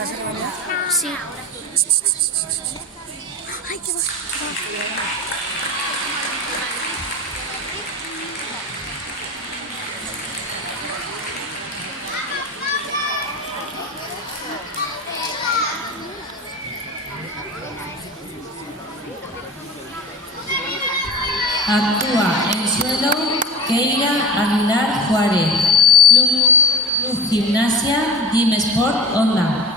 ¿Estás grabando? Sí. Ay, qué va. Actúa en suelo Keira Aguilar Juárez. Club Gimnasia Gym Sport Onda.